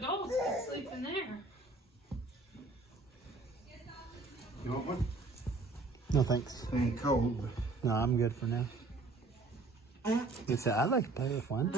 adults can sleep in there. You want one? No thanks. Ain't cold. No, I'm good for now. He said, I'd like to play with one.